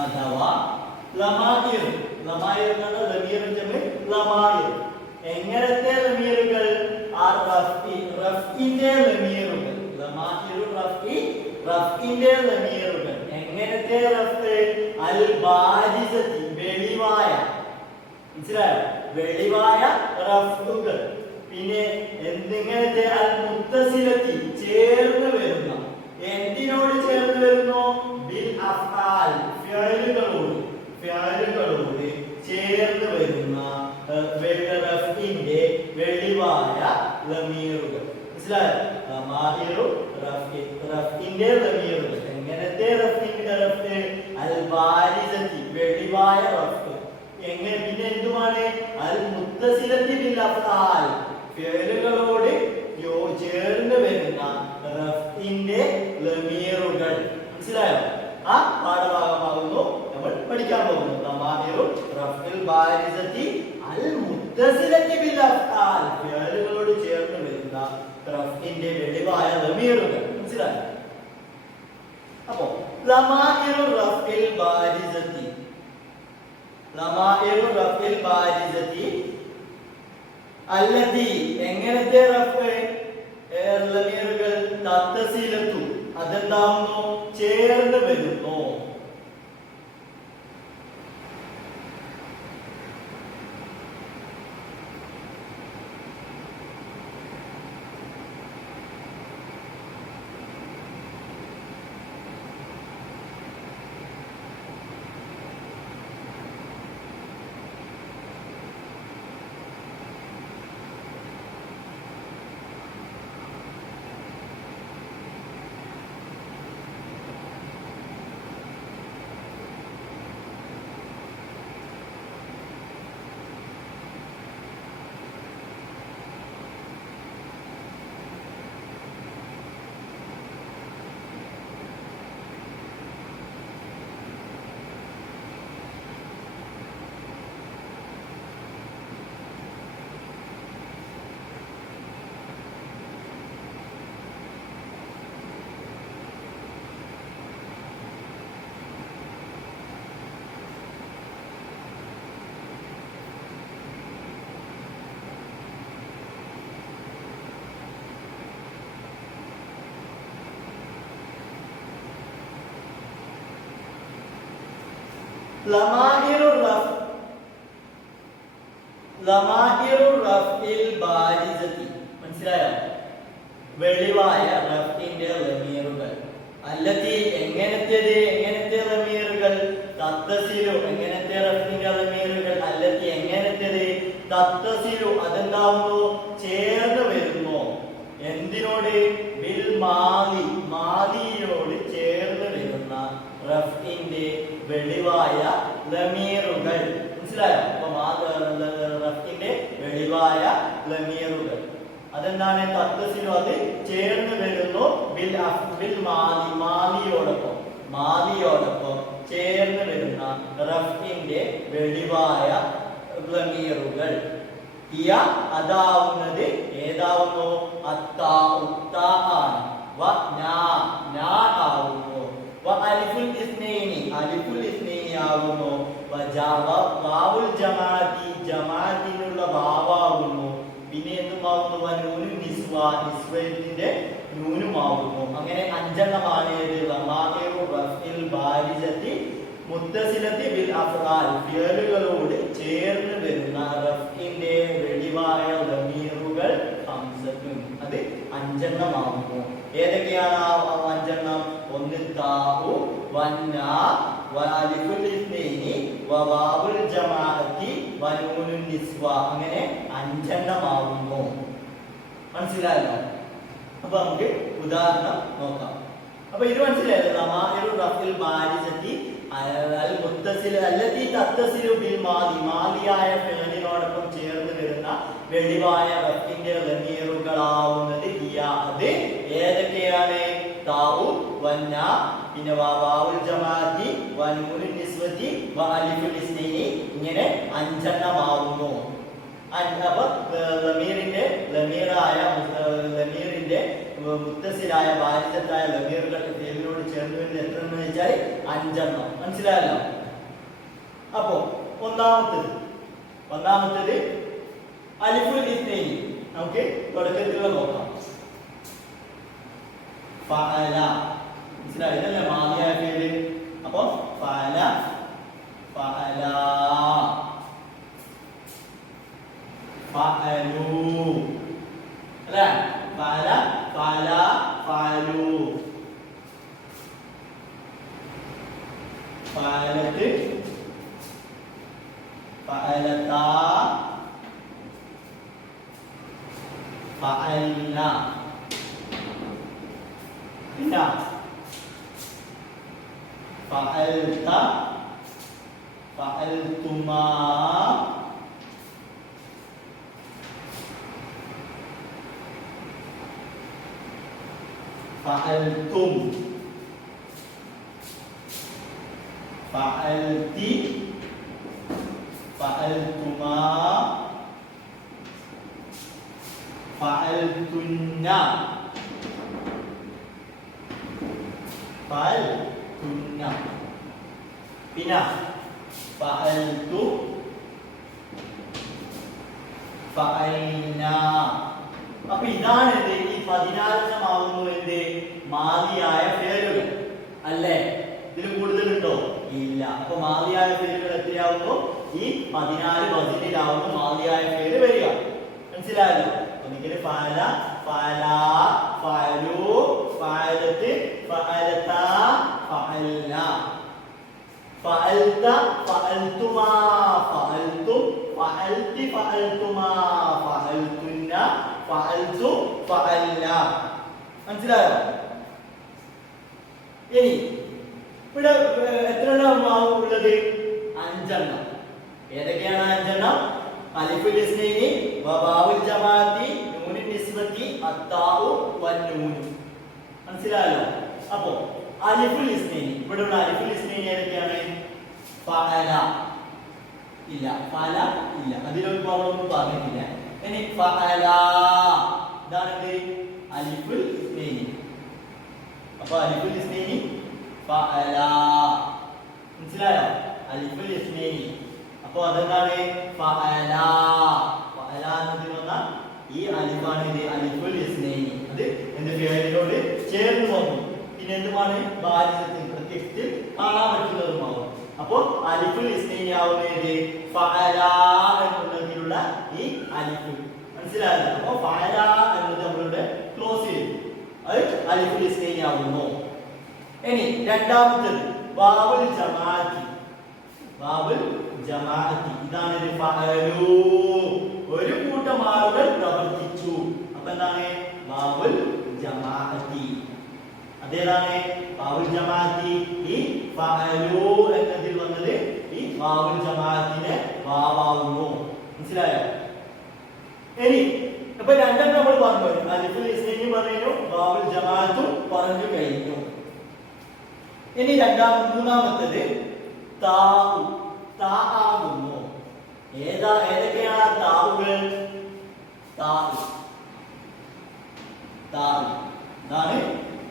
അഥവാ ലമായിർ. ലമായിർ എന്നാണ് ലമീറിന്റെ ലമായിർ. എങ്ങനത്തെ ലമീറുകൾ? റഫ്ഇന്റെ ലമീറുകൾ. ലമായിർ റഫ്ഇന്റെ ലമീറുകൾ. എങ്ങനത്തെ റഫ്? അൽ ബാരിസത്തി വെളിവായ. മനസ്സിലായോ? വെളിവായ റഫ്ഉകൾ. പിന്നെ എന്തിങ്ങനത്തെ? അൽ മുത്തസിലത്തി ചേർന്ന് വരുന്ന. എന്തിനോട് ചേർന്ന് വരുന്നു? ബിൽ അഫ്ആൽ ഫിഅലുകളോട് ചേർന്ന് വരുന്ന റഫ്ഇന്റെ വെളിവായ ലമീറുകൾ. മനസ്സിലായോ? ലമായിറു റഫ്ഇന്റെ ലമീറുകൾ. എങ്ങനത്തെ റഫ്ഇന്റെ റഫ്? അൽ ബാരിസത്തി വെളിവായ റഫ്. എങ്ങനെ? പിന്നെ എന്തുമാണ്? അൽ മുത്തസിലത്തി ബിൽ അഫ്ആൽ ഫിഅലുകളോട് ചേർന്ന് വരുന്ന റഫ്ഇന്റെ ലമീറുകൾ. മനസ്സിലായോ? ആ പാഠഭാഗമാകുന്നു നമ്മൾ പഠിക്കാൻ പോകുന്നത്. ലമായിറു റഫ്ഇൽ ബാരിസത്തി അൽ മുത്തസിലത്തി ബിൽ അഫ്ആൽ ഫിഅലുകളോട് ചേർന്ന് വരുന്ന റഫ്ഇന്റെ വെളിവായ ലമീറുകൾ. മനസ്സിലായോ? അപ്പോൾ ലമായിറു റഫ്ഇൽ ബാരിസത്തി. ലമായിറു റഫ്ഇൽ ബാരിസത്തി അല്ലതി എങ്ങനത്തെ റഫ്? ലമീറുകൾ തത്തസിലത്തു അതെന്താവുന്നു? ചേർന്ന് വരുന്നു. ലമായിറു റഫ്ഇൽ ബാരിസത്തി. മനസ്സിലായോ? വെളിവായ റഫ്ഇന്റെ ലമീറുകൾ. അല്ലതി എങ്ങനത്തേത്? എങ്ങനത്തെ ലമീറുകൾ? തത്തസിലു എങ്ങനത്തെ റഫ്ഇന്റെ ലമീറുകൾ? അല്ലതി എങ്ങനത്തേത്? തത്തസിലു അതെന്താവുന്നു? ചേർന്ന് വരുന്നു. എന്തിനോട്? ബിൽ മാലി മാലിയോട് ചേർന്ന് വരുന്ന റഫ്ഇന്റെ വെളിവായ ലമീറുകൾ. മനസ്സിലായോ? അപ്പൊ റഫ്ഇന്റെ വെളിവായ ലമീറുകൾ അതെന്താണ്? തത്തസിലു അത് ചേർന്ന് വരുന്നു. ബിൽ മാലിയോടൊപ്പം ചേർന്ന് വരുന്ന റഫ്ഇന്റെ വെളിവായ ലമീറുകൾ. ഹിയ അതാവുന്നത് ഏതാവുന്നു? അത്താ ഉത്താ ആണ്. വ നാ ആവുന്നു. വ അലിഫുൽ ഇസ്നൈനി ആവുന്നു. വ വാവുൽ ജമാഅത്തി ജമാഅത്തിനുള്ള വാവാവുന്നു. പിന്നെ എന്തുമാവുന്നു? വ നൂനുൻ നിസ്വത്തിന്റെ നൂനുമാവുന്നു. അങ്ങനെ അഞ്ചെണ്ണമാണ് ഏത്? ലമായിറു റഫ്ഇൽ ബാരിസത്തി മുത്തസിലത്തി ബിൽ അഫ്ആൽ ഫിഅലുകളോട് ചേർന്ന് വരുന്ന റഫ്ഇന്റെ വെളിവായ ലമീറുകൾ ഹംസത്തുൻ. അത് അഞ്ചെണ്ണമാകുന്നു. ഏതൊക്കെയാണ് ആ അഞ്ചെണ്ണം? ഒന്ന് താഉ വന്നാ വഅലിഫുൽ ഇസ്നൈനി വവാവുൽ ജമാഅത്തി വനൂനുൻ നിസ്വ. അങ്ങനെ അഞ്ചെണ്ണമാകുന്നു. മനസ്സിലായല്ലോ? അപ്പൊ നമുക്ക് ഉദാഹരണം നോക്കാം. അപ്പൊ ഇത് മനസ്സിലായല്ലോ? ലമായിറു റഫ്ഇൽ ബാരിസത്തി അൽ മുത്തസിൽ അല്ലതി തത്തസിലു ബിൽ മാലിയായ ഫിഅലിനോടൊപ്പം ചേർന്ന് വരുന്ന വെളിവായ റഫ്ഇന്റെ ലമീറുകളാവുന്നത് ഹിയ അത് ഏതൊക്കെയാണ്? താഉ വന്നാ പിന്നെ വാവുൽ ജമാഅത്തി വനൂനുൻ നിസ്വതി വഅലിഫുൽ ഇസ്നൈനി. ഇങ്ങനെ അഞ്ചെണ്ണമാവുന്നു. അപ്പൊ ലമീറിന്റെ മുത്തസിലായ ബാരിസത്തായ ലമീറുകൾ ഫേലിനോട് ചേർന്ന് വരുന്നത് എത്ര എന്ന് വെച്ചാൽ 5 എണ്ണം. മനസ്സിലായല്ലോ? അപ്പോ ഒന്നാമത്തേത് അലിഫുൽ ഇസ്നൈനി. നമുക്ക് തുടക്കത്തിലുള്ള നോക്കാം. ഫഅല. മനസ്സിലായി? ഇതല്ലേ മാദിയായ ഫേല്. അപ്പോ ഫഅല, ഫഅല, ഫഅലു. അല്ലേ? ഫഅല, ഫഅല, ഫഅലു. ഫഅലത്ത്, ഫഅലത, ഫഅൽന. പിന്നെ ഫഅൽത, ഫഅൽതുമാ, ഫഅൽതും, ഫഅൽതി, ഫഅൽതുമാ, ഫഅൽതുന്ന, ഫഅൽതുന്ന. പിന്നെ ഫഅൽതു, ഫഅൽന. അപ്പൊ ഇതാണ് എന്ത്? ഈ 14 എന്ത്? മാദിയായ ഫേലുകൾ അല്ലേ? ഇതിൽ കൂടുതലുണ്ടോ? ഇല്ല. അപ്പൊ മാദിയായ ഫേലുകൾ എത്രയാവുന്നു? ഈ 14 വസിനിലാവുന്നു മാദിയായ ഫേല് വരിക. മനസ്സിലായല്ലോ? ഒന്നിക്കല് ഫഅല, ഫഅല, ഫഅലു, ഫഅലത്ത്, ഫഅലത, ഫഅൽന, ഫഅൽത, ഫഅൽതുമാ, ഫഅൽതും, ഫഅൽതി, ഫഅൽതുമാ, ഫഅൽതുന്ന, ഫഅൽതു, ഫഅൽന. മനസ്സിലായോ? ഇനി ഇവിടെ എത്ര എണ്ണം ഉള്ളത്? 5 എണ്ണം. ഏതൊക്കെയാണ് 5 എണ്ണം? അലിഫുൽ ഇസ്നൈനി, വബാവുൽ ജമാഅത്തി, നൂനുൻ നിസ്വത്തി, അത്താഉ വന്നൂൻ. മനസ്സിലായല്ലോ? അപ്പോ അലിഫുൽ ഇസ്നൈനി, ഇവിടെയുള്ള അലിഫുൽ ഇസ്നൈനി ഏതൊക്കെയാണ്? ഫഅല ഇല്ല, ഫഅല ഇല്ല, അതിലൊരു പ്രോബ്ലം പറഞ്ഞിട്ടില്ല. ഇനി ഫഅല, ഇതാണ് അലിഫുൽ ഇസ്നൈനി. അപ്പൊ അലിഫുൽ ഇസ്നൈനി ഫഅല. മനസ്സിലായോ? അലിഫുൽ ഇസ്നൈനി. അപ്പൊ അതെന്താണ്? ഫഅല. ഫഅല എന്നതിൽ വന്ന ഈ അലിഫാണ് ഇത് അലിഫുൽ ഇസ്നൈനി. അത് എന്റെ ഫേലിനോട് ചേർന്ന് വന്നു. പിന്നെ എന്തുമാണ്? ബാരിസത്തിൽ പ്രത്യക്ഷത്തിൽ കാണാൻ പറ്റുന്നതുമാവും. അപ്പൊ അലിഫുൽ ഇസ്നൈനി ആവുന്നത് ഫഅല എന്നുള്ളതിലുള്ള ഈ അലിഫ്. മനസ്സിലായല്ലോ? അപ്പൊ ഫഅല എന്നത് നമ്മളുടെ ക്ലോസ് ചെയ്യും. അത് അലിഫുൽ ഇസ്നൈനി ആവുന്നു. ഇനി രണ്ടാമത്തേത് വാവുൽ ജമാഅത്തി. വാവുൽ ജമാഅത്തി, ഇതാണ് ഒരു ഫഅലു. ഒരു കൂട്ടം ആളുകൾ പ്രവർത്തിച്ചു. അപ്പൊ എന്താണ്? വാവുൽ ജമാഅത്തി. അതേതാണ്? വാവുൽ ജമാഅത്തി. ഈ ഫഅലു എന്നതിൽ വന്നത് ഈ വാവുൽ ജമാഅത്തിനെ വാവാവുന്നു. മനസ്സിലായോ? ഇനി അപ്പൊ രണ്ടെണ്ണം നമ്മൾ പറഞ്ഞു. അലിഫുൽ ഇസ്നൈനി പറഞ്ഞു, വാവുൽ ജമാഅത്തും പറഞ്ഞു കഴിഞ്ഞു. ഇനി മൂന്നാമത്തേത് താഉ. താ ആകുന്നു. ഏതൊക്കെയാണ് താവുകൾ? താഉ, താഉ, ഇതാണ്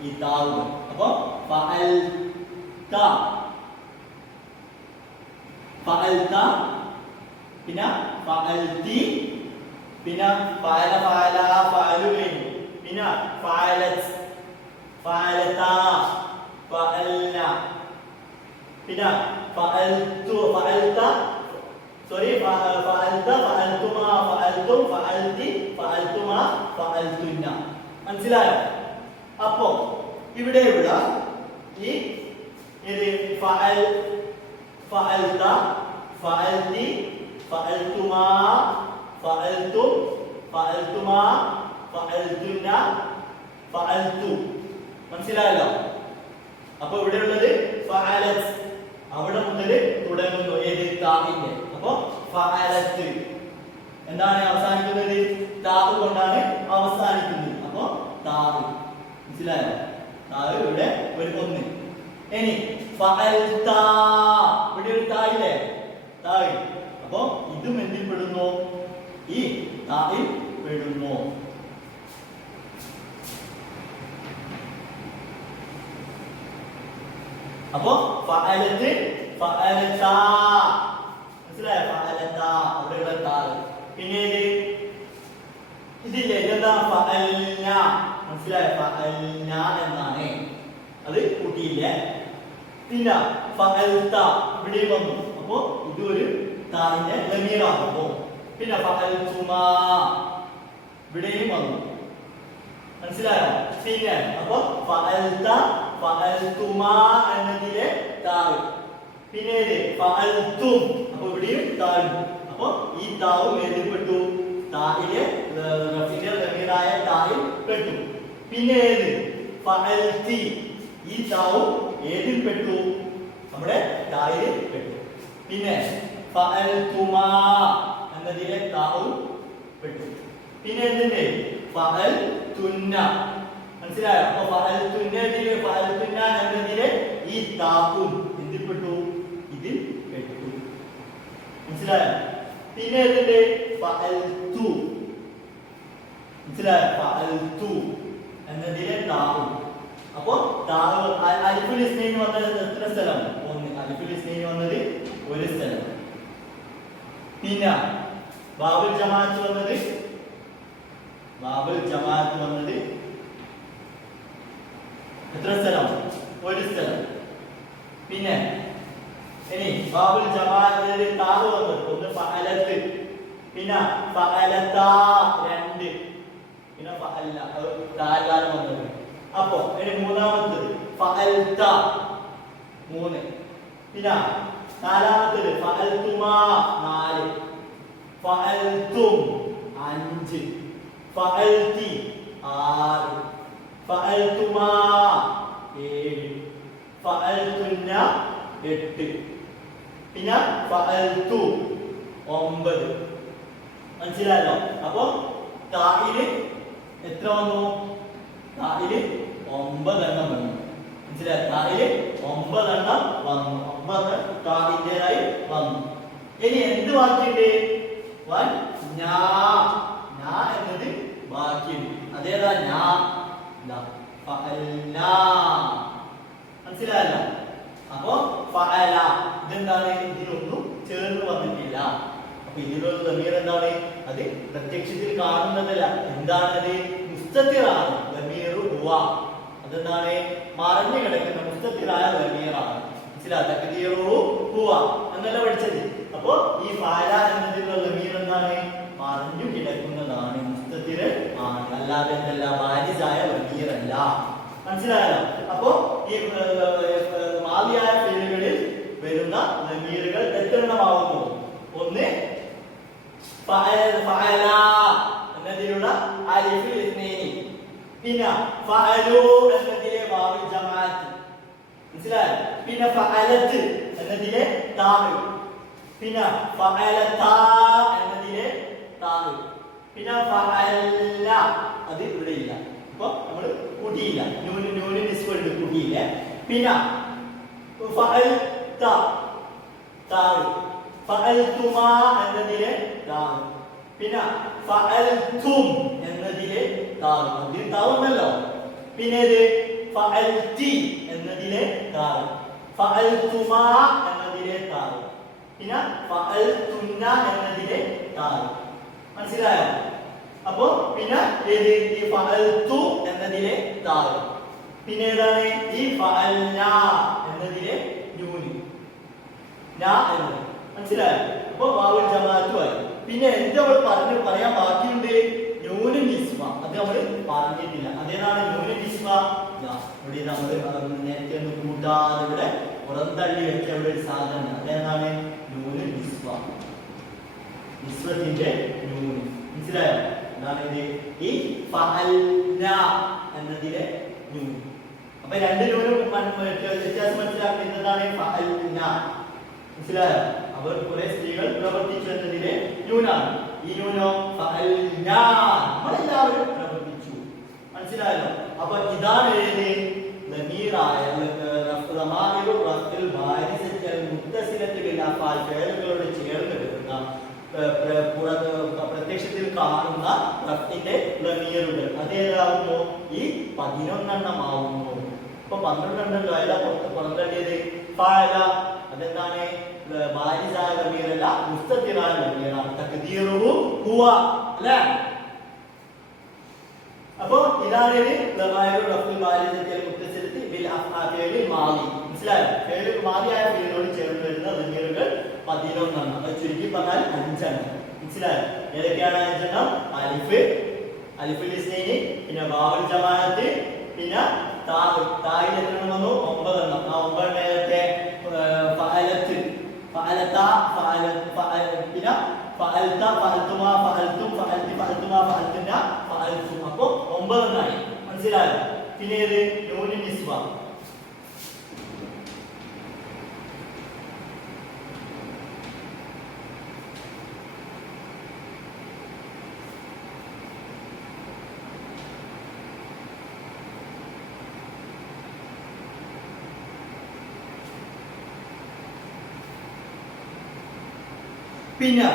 ഈ താവുകൾ. അപ്പൊ ഫഅൽത, ഫഅൽത, പിന്നെ ഫഅൽതി, പിന്നെ ഫഅല, ഫഅല, ഫഅലു കഴിഞ്ഞു. പിന്നെ ഫഅലത്, ഫഅലത, ഫഅൽന, പിന്നെ ഫഅൽതു, ഫഅൽത, ഫഅൽത, ഫഅൽതുമാ, ഫഅൽതും, ഫഅൽതി, ഫഅൽതുമാ, ഫഅൽതുന്ന. മനസ്സിലായോ? അപ്പോ ഇവിടെയുള്ള ഈ ഫഅൽ, ഫഅൽത, ഫഅൽതി, ഫഅൽതുമാ, ഫഅൽതും, ഫഅൽതുമാ, ഫഅൽതുന്ന, ഫഅൽതു. മനസ്സിലായല്ലോ? അപ്പൊ ഇവിടെ ഉള്ളത് ഫഅലത്. അവിടെ മുതൽ തുടങ്ങുന്നു. ഏത്? താഇന്റെ. അപ്പൊ ഫഅലത്ത് എന്താണ് അവസാനിക്കുന്നത്? താ കൊണ്ടാണ് അവസാനിക്കുന്നത്. അപ്പൊ താവ്. മനസ്സിലായോ? താവ് ഇവിടെ ഒരു 1. ഇനി ഫഅൽത, ഇവിടെ ഒരു തായില്ലേ? തായ്. അപ്പൊ ഇതും എന്തിൽ പെടുന്നു? ഈ തായിൽ പെടുന്നു. ഫഅലത്ത് ഫഅലത മനസ്സിലായോ ഫഅലത അവിടെയുള്ള താ പിന്നെ ഇതില്ലേ ഇതെന്താ ഫഅൽന മനസ്സിലായോ ഫഅൽന എന്നാണ് അത് കൂട്ടിയില്ലേ പിന്നെ ഫഅൽത ഇവിടെ വന്നു അപ്പോ ഇത് ഒരു താന്റെ ലമീറാകുമോ പിന്നെ ഫഅൽതുമാ ഇവിടെയും വന്നു മനസ്സിലായോ പിന്നെ അപ്പോ ഫഅൽത ഫഅൽതുമാ എന്നതിലെ താവ് പിന്നെ ഫഅൽതും അപ്പോ ഇവിടെയും താവ് അപ്പോ ഈ താവും ഏതിൽ പെട്ടു തായിലെ റഫീലെ ലമീറായ തായിൽ പെട്ടു പിന്നെ ഏത് ഫഅൽതി ഈ താവും ഏതിൽ പെട്ടു നമ്മുടെ തായിൽ പെട്ടു പിന്നെ ഫഅൽതുമാ എന്നതിലെ താവും പെട്ടു പിന്നെ എന്തുണ്ട് ഫഅൽതുന്ന മനസ്സിലായോ അപ്പൊ ഫഅൽതുന്നതിലെ ഫഅൽതുന്ന എന്നതിലെ ഈ താവും എന്തിൽ പെട്ടു ഇതിൽ പെട്ടു മനസ്സിലായോ പിന്നെ എന്തുണ്ട് ഫഅൽതു മനസ്സിലായോ ഫഅൽതു എന്നതിലെ താവും അപ്പൊ താവ് അലിഫുൽ ഇസ്നൈൻ വന്നത് എത്ര സ്ഥലം ഒന്ന് അലിഫുൽ ഇസ്നൈൻ വന്നത് ഒരു സ്ഥലം പിന്നെ ബാബുൽ ജമാഅത്ത് വന്നത് എത്ര സ്ഥലം ഒരു സ്ഥലം പിന്നെ ഇനി ബാബുൽ ജമാഅത്തിൽ താവ് വന്നത് ഒന്ന് ഫഅലത്ത് പിന്നെ ഫഅലത രണ്ട് പിന്നെ ഫഅല്ല താലാണ് വന്നത് അപ്പോ ഇനി മൂന്നാമത്തേത് ഫഅൽത മൂന്ന് പിന്നെ നാലാമത്തേത് ഫഅൽതുമാ നാല് ഫഅൽതും അഞ്ച് ഫഅൽതി ആറ് ഫഅൽതുമാ ഏഴ് ഫഅൽതുന്ന എട്ട് പിന്നെ ഫഅൽതു ഒമ്പത് മനസ്സിലായല്ലോ അപ്പൊ തായില് എത്ര വന്നു തായില് 9 എണ്ണം വന്നു മനസ്സിലായോ തായില് 9 എണ്ണം വന്നു 9 തായിന്റേതായി വന്നു ഇനി എന്ത് ബാക്കിയുണ്ട് വൻ ഞാ എന്നത് ബാക്കിയുണ്ട് അതേതാ ഞാ ഫഅൽന മനസ്സിലായല്ലോ അപ്പൊ ഫഅല ഇതെന്താണ് ഇതിനൊന്നും ചേർന്ന് വന്നിട്ടില്ല അപ്പൊ ഇതിലുള്ള ദമീർ എന്താണ് അത് പ്രത്യക്ഷത്തിൽ കാണുന്നതല്ല എന്താണത് മുസ്തത്തിറാണ് ദമീറു ഹുവ അതെന്താണ് മറഞ്ഞു കിടക്കുന്ന മുസ്തത്തിറായ ദമീറാണ് മനസ്സിലായോ തഖ്ദീറു ഹുവ എന്നല്ല പഠിച്ചത് അപ്പൊ ഈ ഫഅല എന്നതിലുള്ള ദമീർ എന്താണ് മറഞ്ഞു കിടക്കുന്നതാണ് മുസ്തത്തിർ ആണ് അല്ലാതെ എന്തല്ല ബാരിസായ ദമീർ അല്ല മനസ്സിലായോ അപ്പൊ ഈ മാദിയായ ഫീലുകളിൽ വരുന്ന ദമീറുകൾ എത്രണ്ണമാവുന്നു ഒന്ന് ഫഅല എന്നതിലുള്ള അലിഫുൽ ഇസ്നൈനി പിന്നെ ഫഅലു എന്നതിലെ വാവുൽ ജമാഅത്ത് മനസ്സിലായോ പിന്നെ ഫഅലത്ത് എന്നതിലെ താവ് പിന്നെ ഫഅലത എന്നതിലെ താവ് പിന്നെ ഫഅല അത് ഇവിടെ ഇല്ല അപ്പൊ നമ്മൾ കൂട്ടിയില്ല നൂന് നിസ്ബത്ത് കൂട്ടിയില്ല പിന്നെ ഫഅൽത താവ് ഫഅൽതുമാ എന്നതിലെ താവ് പിന്നെ ഫഅൽതും എന്നതിലെ താവ് അതിൽ താവുണ്ടല്ലോ പിന്നെ ഇത് ഫഅൽതി എന്നതിലെ താവ് ഫഅൽതുമാ എന്നതിലെ താവ് പിന്നെ ഫഅൽതുന്ന എന്നതിലെ താവ് മനസ്സിലായോ അപ്പോ പിന്നെ ഏത് ഈ ഫഅൽതു എന്നതിലെ താവ് പിന്നെ ഏതാണ് ഈ ഫഅൽന എന്നതിലെ നൂന് നാ എന്നത് മനസ്സിലായോ അപ്പൊ വാവുൽ ജമാഅത്തു ആയി പിന്നെ എന്താ നമ്മൾ പറയാൻ ബാക്കിയുണ്ട് നൂന് നിസ്ബ അത് നമ്മൾ പറഞ്ഞിട്ടില്ല അതേതാണ് നൂന് നിസ്ബ ഇവിടെ നമ്മൾ നേരത്തെ ഒന്ന് കൂട്ടാതെ ഇവിടെ പുറന്തള്ളി വെച്ച ഇവിടെ ഒരു സാധനം അതേതാണ് നൂന് നിസ്ബ നിസ്ബത്തിന്റെ നൂന് മനസ്സിലായോ എന്താണ് ഇത് ഈ ഫഅൽന എന്നതിലെ നൂന് അപ്പൊ രണ്ട് നൂനും വ്യത്യാസം മനസ്സിലാക്കി എന്താണ് ഫഅൽന മനസ്സിലായോ അവർ കുറെ സ്ത്രീകൾ പ്രവർത്തിച്ചു എന്നതിലെ ന്യൂനാണ് ഈ ന്യൂനോ ഫഅൽന നമ്മളെല്ലാവരും പ്രവർത്തിച്ചു മനസ്സിലായല്ലോ അപ്പൊ ഇതാണ് ഏത് ലമീറായ റഫ്ദമാഇറു റഫ്ദുൽ ബാരിസത്തിൽ മുത്തസിലത്തിൽ അഫാൽ ഫഅലുകളോട് ചേർന്ന് വരുന്ന പ്രത്യക്ഷത്തിൽ കാണുന്ന റഫ്ദിന്റെ ലമീറുകൾ അതേതാവുന്നു ഈ 11 എണ്ണം ആവുന്നു അപ്പൊ 12 എണ്ണല്ലോ ഏതാ പുറന്തള്ളിയത് ഫഅല അതെന്താണ് ബാരിസായ ദമീറല്ല മുസ്തതിറായ ദമീറാണ് തഖ്ദീറുഹു ഹുവ അല്ലേ അപ്പോ ഇതാണ് ദമായിറു റഫ്ഉൽ ബാരിസത്തിൽ മുത്തസിലത്തി ബിൽ അഫ്ആലിൽ മാദി മനസ്സിലായോ ഫേൽ മാദിയായ ഫേലിനോട് ചേർന്ന് വരുന്ന ദമീറുകൾ 11 ആണ് അത് ചുരുക്കി പറഞ്ഞാൽ 5 ആണ് മനസ്സിലായോ ഏതൊക്കെയാണ് 5 എണ്ണം അലിഫുൽ ഇസ്നൈനി പിന്നെ വാവുൽ ജമാഅത്ത് പിന്നെ തായിൽ എത്ര എണ്ണം വന്നു 9 എണ്ണം ആ 9 നേരത്തെ ഫഅലത്ത് ഫഅലത പിന്നെ ഫഅൽത ഫഅൽതുമാ ഫഅൽതും ഫഅൽതി ഫഅൽതുമാ ഫഅൽതുന ഫഅൽതും അപ്പോൾ 9 എണ്ണമായി മനസ്സിലായോ പിന്നെ ഇത് നൂനിൻ നിസ്ബ പിന്നെ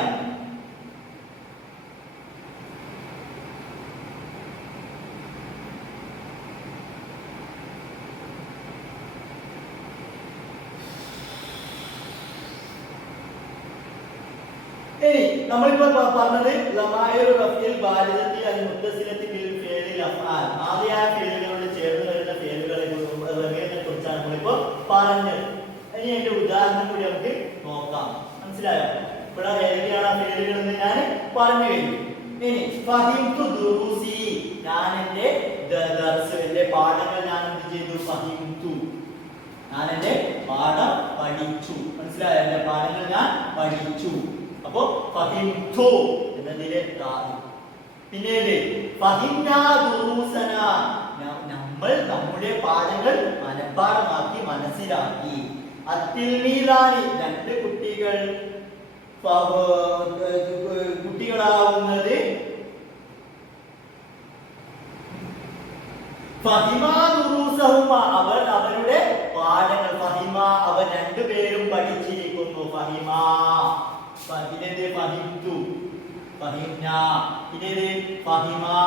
നമ്മളിപ്പോൾ പറഞ്ഞത് ലമായിറു റഫ്ഇൽ ബാരിസത്തി അൽ മുത്തസിലത്തി ബിൽ ഫിഅലിൽ അഫ്ആൽ ആദിയായ ഫിഅലുകളോട് ചേർന്ന് വരുന്ന ഫിഅലുകളെ കുറിച്ചാണ് നമ്മളിപ്പോൾ പറഞ്ഞത് ഇനി അതിന്റെ ഉദാഹരണം കൂടി നമുക്ക് നോക്കാം മനസ്സിലായോ ഇവിടെ ഏതൊക്കെയാണ് ആ ഫിഅലുകൾ എന്ന് ഞാൻ പറഞ്ഞു കഴിഞ്ഞു ഇനി ഫഹിംതു ദുറൂസി ഞാൻ എൻ്റെ ദർസ് എൻ്റെ പാഠങ്ങൾ ഞാൻ എന്ത് ചെയ്തു ഫഹിംതു ഞാൻ എൻ്റെ പാഠം പഠിച്ചു മനസ്സിലായോ എൻ്റെ പാഠങ്ങൾ ഞാൻ പഠിച്ചു അപ്പോ ഫഹിംതു എന്നതിലെ പിന്നീട് ഫഹിംനാ ദുറൂസന നമ്മൾ നമ്മുടെ പാഠങ്ങൾ മനഃപാഠമാക്കി മനസ്സിലാക്കി അത്തിൽമീദാനി രണ്ട് കുട്ടികളാവുന്നത് ഫഹിമാ ദുറൂസഹുമ അവർ അവരുടെ പാഠങ്ങൾ ഫഹിമാ അവർ രണ്ടുപേരും പഠിച്ചിരിക്കുന്നു ഫഹിമാ ഫഹിനദെ ഫഹിംതു ഫഹിംന ഇതേ ഫഹിമാ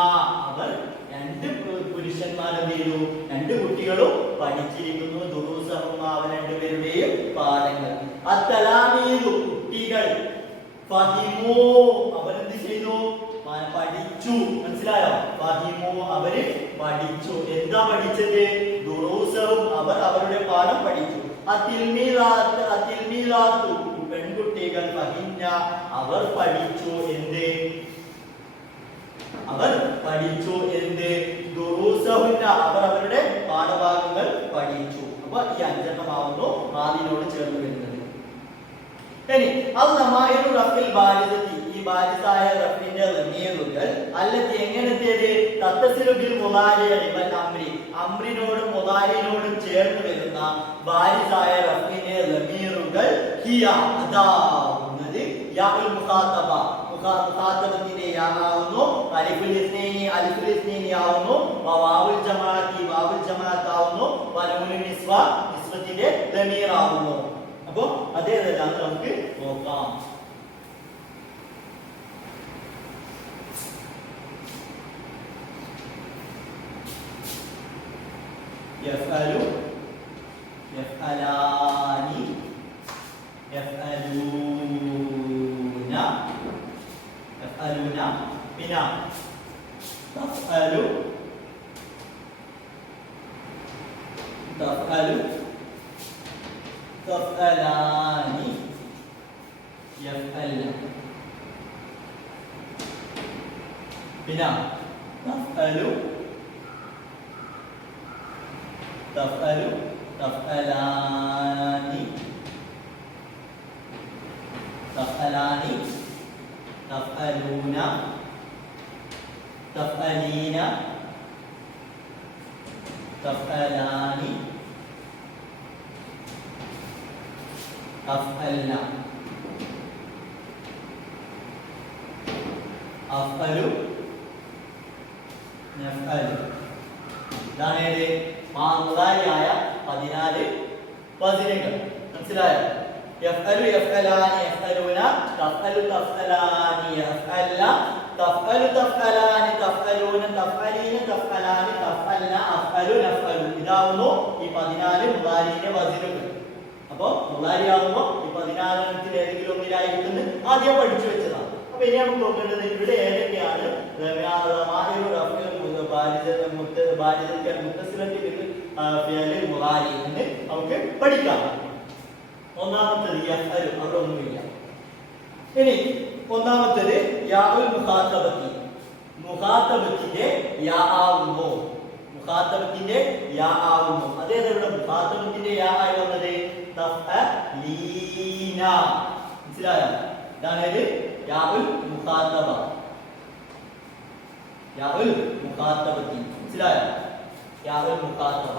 അവർ രണ്ട് പുരുഷന്മാരും ചെയ്തു രണ്ട് കുട്ടികളും പഠിച്ചിരിക്കുന്നു ദുറൂസഹുമ അവർ രണ്ടുപേരുടെയും പാഠങ്ങൾ അത്തലാമീദു കുട്ടികൾ ഫഹിമു അവർ എന്ത് ചെയ്തു പഠിച്ചു മനസ്സിലായോ ഫഹിമു അവര് പഠിച്ചു എന്താ പഠിച്ചത് ദുറൂസഹും അവർ അവരുടെ പാഠം പഠിച്ചു അത്തിൽമീലാത്തു പെൺകുട്ടികൾ ഫഹിംന അവർ പഠിച്ചു എന്ത് ദുറൂസഹുന്ന അവർ അവരുടെ പാഠഭാഗങ്ങൾ പഠിച്ചു അപ്പൊ ഈ 5 എണ്ണമാവുന്നു ആദിനോട് ചേർന്ന് വരുന്നത് ഇനി അൽ-ലമായിറു റഫ്ഇൽ ബാരിസത്തി ഈ ബാരിസായ റഫ്ഇന്റെ ലമീറുകൾ അല്ലത്തി എങ്ങനത്തേത് തത്തസിലു ബിൽ മുദാരിഇ വൽ അംറിനോടും മുദാരിനോടും ചേർന്ന് വരുന്ന ബാരിസായ റഫ്ഇന്റെ ലമീറുകൾ ഹിയ അതാവുന്നത് യാഉൽ മുഖാതബ മുഖാതബത്തിന്റെ യാവുന്നു അലിഫുൽ ഇസ്നൈനി ആവുന്നു വാവുൽ ജമാഅത്ത് ആവുന്നു വനൂനുൻ നിസ്ബത്തിന്റെ ലമീർ ആവുന്നു അപ്പോ അതേതെല്ലാം നമുക്ക് നോക്കാം യഫ്അലു യഫ്അലാനി യഫ്അലൂന പിന്നെ തഫ്അലു തഫ്അലാനി യഫ്അൽന പിന്നെ തഫ്അലാനി തഫ്അലൂന തഫ്അലീന തഫ്അലാനി അഫ്അൽന അഫ്അലു നഫ്അലു ഇതാണ് മുദാരിയായ 14 വസനുകൾ മനസ്സിലായോ യഫ്അലു യഫ്അലാനി യഫ്അലൂന തഫ്അലു തഫ്അലാനി യഫ്അൽന തഫ്അലു തഫ്അലാനി തഫ്അലൂന തഫ്അലീന തഫ്അലാനി തഫ്അൽന അഫ്അലു നഫ്അലു ഇതാവുന്നു ഈ 14 മുദാരിയുടെ വസനുകൾ അപ്പൊ മുളാരി ആകുമ്പോ ഈ 16 ഏതെങ്കിലും ഒന്നിലായിരിക്കും ആദ്യം പഠിച്ചു വെച്ചതാണ്. അപ്പൊ ഇനി നമുക്ക് നോക്കേണ്ടത് ഇവിടെ ഏതൊക്കെയാണ് എന്ന് നമുക്ക് പഠിക്കാം. ഒന്നാമത്തത് യഫ്അലു, അവിടെ ഒന്നുമില്ല. ഇനി ഒന്നാമത്തത് യാഉൽ മുഖാത്തബത്തി, മുഖാത്തബത്തിന്റെ യാ ആവുന്നു, മുഖാത്തബത്തിന്റെ യാ ആവുന്നു. അതേത് ഇവിടെ മുഖാത്തബത്തിന്റെ യാ ആയി വന്നത് തഫ്അലീന, മനസ്സിലായോ? ഇതാണ് ഇത് യാഉൽ മുഖാത്തബ, യാഉൽ മുഖാത്തബത്തി, മനസ്സിലായോ? യാഉൽ മുഖാത്തബ.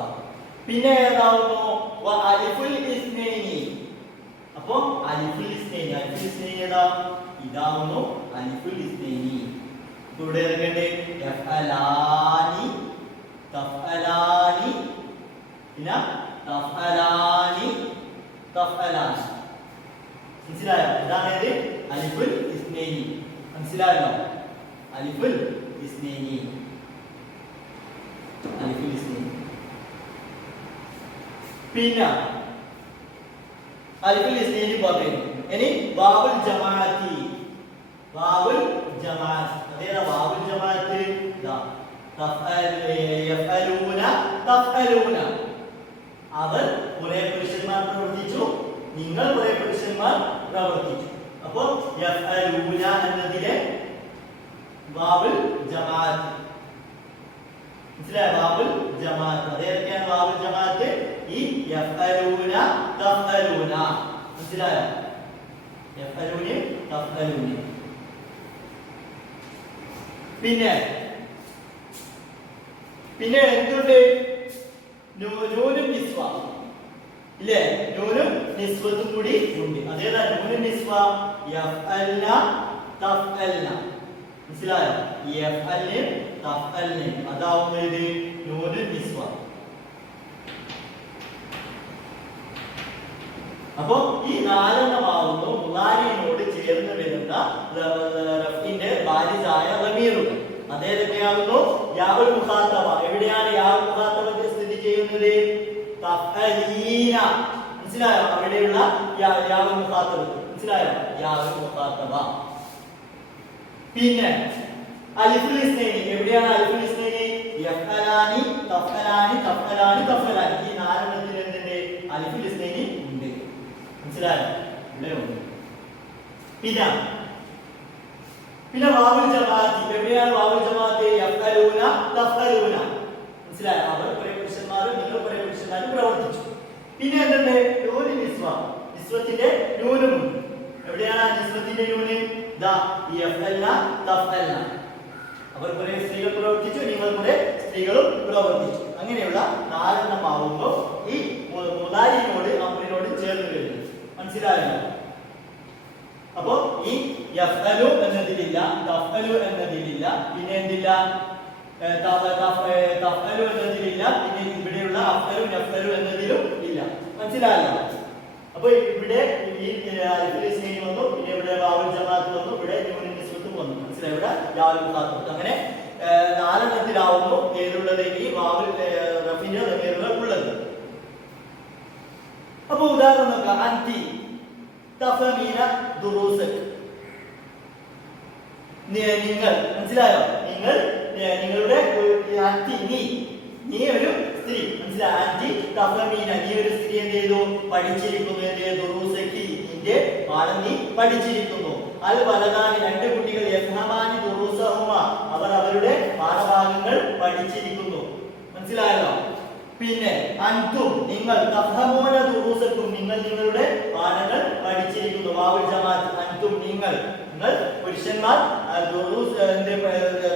പിന്നെ ഏതാവുന്നു വ അലിഫുൽ ഇസ്നൈനി. അപ്പൊ അലിഫുൽ ഇസ്നൈനി, അലിഫുൽ ഇസ്നൈനി ഏതാ? ഇതാവുന്നു അലിഫുൽ ഇസ്നൈനി. ഇവിടെ ഏതൊക്കെയുണ്ട്? യഫ്അലാനി, തഫ്അലാനി, പിന്നെ തഫ്അലാനി, തഫ്അലാനി. മനസ്സിലായോ? ഇതാണ് ഏത്? അലിഫുൽ ഇസ്നൈനി. മനസ്സിലായോ? അലിഫുൽ ഇസ്നൈനി, അലിഫുൽ ഇസ്നൈനി. പിന്നെ അലിഫുൽ ഇസ്നൈനി പറയുന്നു. ഇനി വാവുൽ ജമാഅത്തി, വാവുൽ ജമാഅത്ത്. അതേതാ വാവുൽ ജമാഅത്ത്? ദാ യഫ്അലൂന, തഫ്അലൂന. അവർ കുറെ പുരുഷന്മാർ പ്രവർത്തിച്ചു, നിങ്ങൾ കുറെ പുരുഷന്മാർ പ്രവർത്തിച്ചു. അപ്പോൾ യഫ്അലൂന എന്നതിലെ വാവുൽ ജമാഅത്ത്, മനസ്സിലായോ? വാവുൽ ജമാഅത്ത്. അതേതൊക്കെയാണ് വാവുൽ ജമാഅത്ത്? ഈ യഫ്അലൂന, തഫ്അലൂന. മനസ്സിലായോ? യഫ്അലൂന, തഫ്അലൂന. പിന്നെ പിന്നെ എന്തുണ്ട്? നൂനും നിസ്വ ഇല്ലേ? നൂനും നിസ്വത്തും കൂടി ഉണ്ട്. അതേതാ നൂനും നിസ്വ? യഫ്അൽന, തഫ്അൽന. മനസ്സിലായോ? യഫ്അൽന, തഫ്അൽന. അതാവുന്നത് നൂനും നിസ്വ. അപ്പൊ ഈ നാലെണ്ണമാവുന്നു മുളാരിയോട് ചേർന്ന് വരുന്ന റഫ്ഇന്റെ ബാരിസായ ദമീറുകൾ. അതേതൊക്കെയാകുന്നു? യാഉൽ മുഖാത്തബ. എവിടെയാണ് യാഉൽ മുഖാത്തബ സ്ഥിതി ചെയ്യുന്നത്? തഫ്അലീന. മനസ്സിലായോ? അവിടെയുള്ള യാഉൽ മുഖാത്തബ. മനസ്സിലായോ? യാഉൽ മുഖാത്തബ. പിന്നെ അലിഫുൽ ഇസ്നൈനി. എവിടെയാണ് അലിഫുൽ ഇസ്നൈനി? യഫ്അലാനി, തഫ്അലാനി, തഫ്അലാനി, തഫ്അലാനി. ഈ നാലെണ്ണത്തിൽ എന്തുണ്ട്? അലിഫുൽ ഇസ്നൈനി ഉണ്ട്. മനസ്സിലായോ? ഇവിടെ ഉണ്ട്. പിന്നെ വാവുൽ ജമാഅത്തി. എവിടെയാണ് വാവുൽ ജമാഅത്ത്? യഫ്അലൂന, തഫ്അലൂന. മനസ്സിലായോ? അവർ കുറെ പുരുഷന്മാരും നിങ്ങൾ കുറെ പുരുഷന്മാരും പ്രവർത്തിച്ചു. പിന്നെ എന്തുണ്ട്? നൂന് നിസ്വ, നിസ്വത്തിന്റെ നൂനും ഉണ്ട്. എവിടെയാണ് നിസ്വത്തിന്റെ നൂന്? ദാ യഫ്അൽന, തഫ്അൽന. അവർ കുറെ സ്ത്രീകൾ പ്രവർത്തിച്ചു, നിങ്ങൾ കുറെ സ്ത്രീകളും പ്രവർത്തിച്ചു. അങ്ങനെയുള്ള നാലെണ്ണമാവുന്നു ഈ മുളാരിയോട് അമ്രിനോട് ചേർന്ന് വരുന്നത്. മനസ്സിലായോ? അപ്പോ ഈ യഫ്അലു എന്നതിലില്ല, തഫ്അലു എന്നതിലില്ല, പിന്നെ എന്തില്ല? തഫ്അലു എന്നതിലില്ല, പിന്നെ ഇവിടെയുള്ള അഫ്അലു, നഫ്അലു എന്നതിലും ഇല്ല. മനസ്സിലായല്ലോ? അപ്പൊ ഇവിടെ ഈ അലിഫുൽ ഇസ്നൈനി വന്നു, പിന്നെ ഇവിടെ വാവുൽ ജമാഅത്ത് വന്നു, ഇവിടെ നൂനും നിസ്വത്തും വന്നു. മനസ്സിലായോ? ഇവിടെ യാഉൽ മുഖാത്തബ്. അങ്ങനെ നാലെണ്ണത്തിലാവുന്നു ഏതുള്ളത്? ഈ വാവുൽ റഫിന്റെ ദമീറുകൾ ഉള്ളത്. അപ്പൊ ഉദാഹരണം നോക്കാം. അന്തി തഫമീന ദുറൂസക്. നിങ്ങൾ, മനസ്സിലായോ? നിങ്ങൾ, നിങ്ങളുടെ അന്തി, നീ ഒരു സ്ത്രീ. മനസ്സിലായോ? അന്തി തഫമീന, നീ ഒരു സ്ത്രീ എന്ത് ചെയ്തു? പഠിച്ചിരിക്കുന്നു. എന്ത് ചെയ്തു? ദുറൂസകി, നിന്റെ പാഠം നീ പഠിച്ചിരിക്കുന്നു. അൽ വലദാനി, രണ്ട് കുട്ടികൾ. യഫ്ഹമാനി ദുറൂസഹുമ, അവർ അവരുടെ പാഠഭാഗങ്ങൾ പഠിച്ചിരിക്കുന്നു. മനസ്സിലായല്ലോ? പിന്നെ അൻതും, നിങ്ങൾ. തഫ്ഹമൂന ദുറൂസക്കും, നിങ്ങൾ നിങ്ങളുടെ പാഠങ്ങൾ പഠിച്ചിരിക്കുന്നു. വാവുൽ ജമാഅത്ത്. അൻതും, നിങ്ങൾ, നിങ്ങൾ പുരുഷന്മാർ.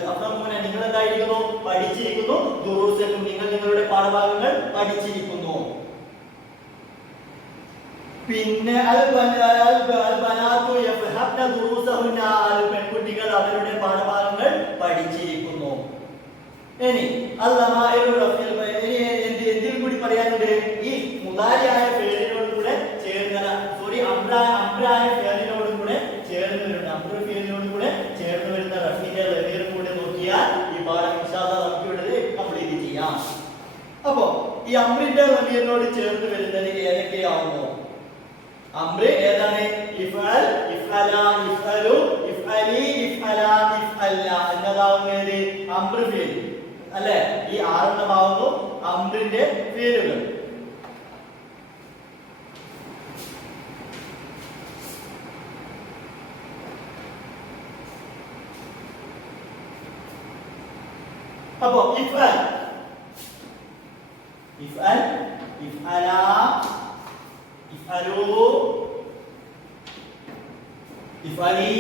തഫ്ഹമൂന, നിങ്ങൾ എന്തായിരിക്കുന്നു? പഠിച്ചിരിക്കുന്നു. ദുറൂസക്കും, നിങ്ങൾ നിങ്ങളുടെ പാഠഭാഗങ്ങൾ പഠിച്ചിരിക്കുന്നു. പിന്നെ പെൺകുട്ടികൾ അവരുടെ പാഠഭാഗങ്ങൾ പഠിച്ചിരിക്കുന്നു. ഇനി എന്തിൽ കൂടി പറയാനുണ്ട്? ഈ മുളാരിയായ ഫേലിനോട് കൂടെ ചേർന്ന, അംറായ ഫേലിനോട് കൂടെ ചേർന്ന് വരുന്ന, അംറു ഫേലിനോട് കൂടെ ചേർന്ന് വരുന്ന റഫീന്റെ ദമീറും കൂടെ നോക്കിയാൽ ഈ പാഠം ഇൻഷാ അല്ലാഹ് നമുക്ക് ഇവിടെ കംപ്ലീറ്റ് ചെയ്യാം. അപ്പോ ഈ അംറിന്റെ ദമീറിനോട് ചേർന്ന് വരുന്നത് ഏതൊക്കെയാവുമോ? അംറ് ഏതാണ്? ഇഫ്അൽ, ഇഫ്അല, ഇഫ്അലു, ഇഫ്അലി, ഇഫ്അല, ഇഫ്അല്ല എന്നതാവുന്നത് അംറ് ഫീൽ അല്ലേ? ഈ ആറെണ്ണമാവുന്നു അംറിന്റെ ഫീലുകൾ. അപ്പോ ഇഫ്അൽ, ഇഫ്അൽ, ഇഫ്അല, ഇഫ്അലു, ഇഫ്അലി,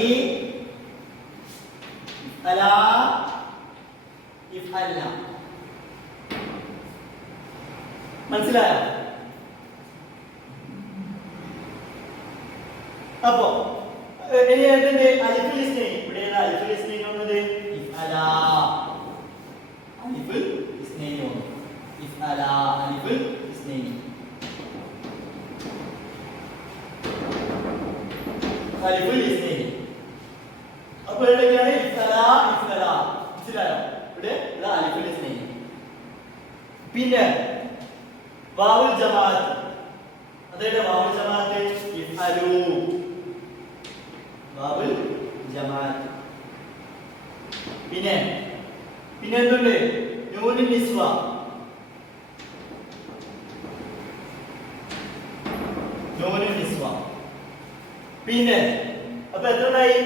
ഇഫ്അല, ഇഫ്അല്ല. മനസ്സിലായോ? അപ്പോ ഇനി എന്തിന്റെ അലിഫുൽ ഇസ്നൈൻ? ഇവിടെ ഏതാ അലിഫുൽ ഇസ്നൈൻ വന്നത്? ഇഫ്അല, അലിഫുൽ ഇസ്നൈൻ വന്നു. ഇഫ്അല, അലിഫുൽ ഇസ്നൈൻ, അലിഫുൽ ഇസ്നൈൻ. അപ്പൊ എവിടെയൊക്കെയാണ് ഇഫ്അല, ഇഫ്അല? മനസ്സിലായോ? ഇവിടെ ഇതാ അലിഫുൽ ഇസ്നൈൻ. പിന്നെ വാവുൽ ജമാഅത്ത്, അതായത് വാവുൽ ജമാഅത്ത് ഇഫ്അലു, വാവുൽ ജമാഅത്ത്. പിന്നെ എന്തുണ്ട്? നൂനുൻ നിസ്വ, നൂനുൻ നിസ്വ. പിന്നെ അപ്പൊ എത്രയായി?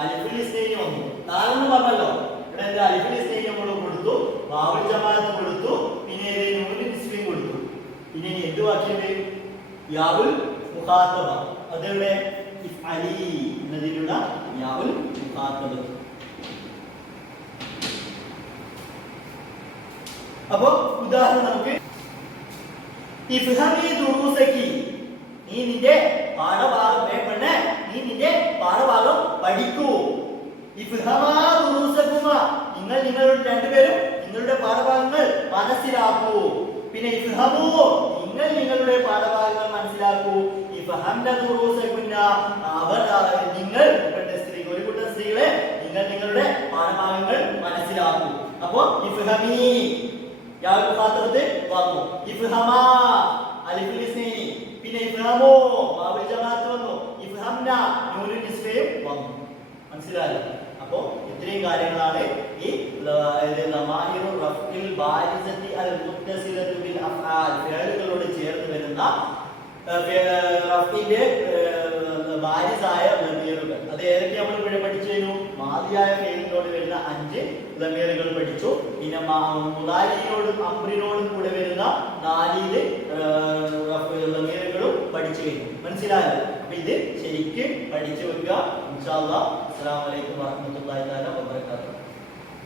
അലിഫുൽ ഇസ്നൈൻ വന്നു. നാലെണ്ണം പറഞ്ഞല്ലോ. ഇവിടെ എന്താ? അലിഫുൽ ഇസ്നൈൻ നമ്മൾ കൊടുത്തു, വാവുൽ ജമാഅത്ത് കൊടുത്തു, പിന്നെ നൂനുൻ നിസ്വയും കൊടുത്തു. പിന്നെ എന്ത് ബാക്കിയുണ്ട്? യാവുൽ മുഖാത്തബ. അതെവിടെ? ഇഫ്അലി എന്നതിലുള്ള യാവുൽ മുഖാത്തബ. അപ്പോ ഉദാഹരണം നമുക്ക് ഇഫ്ഹമി ദുറൂസകി, നീ നിന്റെ പാഠഭാഗം പെണ്ണെ, നീ നിന്റെ പാഠഭാഗം പഠിക്കൂ. ഇഫ്ഹമാ ദുറൂസകുമ, നിങ്ങൾ നിങ്ങളുടെ രണ്ടുപേരും നിങ്ങളുടെ പാഠഭാഗങ്ങൾ മനസ്സിലാക്കൂ. പിന്നെ ഇഫ്ഹമു, നിങ്ങൾ നിങ്ങളുടെ പാഠഭാഗങ്ങൾ മനസ്സിലാക്കൂ. ഇഫ്ഹംന ദുറൂസകുന്ന, അവർ നിങ്ങൾ സ്ത്രീ, ഒരു കൂട്ടം സ്ത്രീകളെ നിങ്ങൾ നിങ്ങളുടെ പാഠഭാഗങ്ങൾ മനസ്സിലാക്കൂ. അപ്പോ ഇഫ്ഹമി യാവുൽ മുഖാത്തബത്ത് വന്നു. ഇഫ്ഹമാ അലിഫുൽ ഇസ്നൈനി, പിന്നെ ഇഫ്ഹമു വാവുൽ ജമാഅത്ത് വന്നു. ഇഫ്ഹംന നൂനുൻ നിസ്വയും വന്നു. മനസ്സിലായോ? അപ്പോ ഇത്രയും കാര്യങ്ങളാണ് ഈ ലമാഹിറു റഫ്ഇൽ ബാരിസത്തി അൽ മുത്തസിലത്തു ബിൽ അഫ്ആൽ, ഫിഅലുകളോട് ചേർന്ന് വരുന്ന റഫ്ഇന്റെ ബാരിസായ ലമീറുകൾ. അത് ഏതൊക്കെ നമ്മൾ ഇവിടെ പഠിച്ചു കഴിഞ്ഞു? മാദിയായ ഫിഅലിനോട് വരുന്ന 5 ലമീറുകൾ പഠിച്ചു. പിന്നെ മുദാരിയോടും അംറിനോടും കൂടെ വരുന്ന 4 ലമീറുകളും പഠിച്ചു കഴിഞ്ഞു. മനസ്സിലായോ? അപ്പൊ ഇത് ശരിക്കും പഠിച്ചു വെക്കുക. ഇൻഷാ അല്ലാഹ്. അസ്സലാമു അലൈക്കും വറഹ്മത്തുള്ളാഹി തആല വബറകാതുഹു.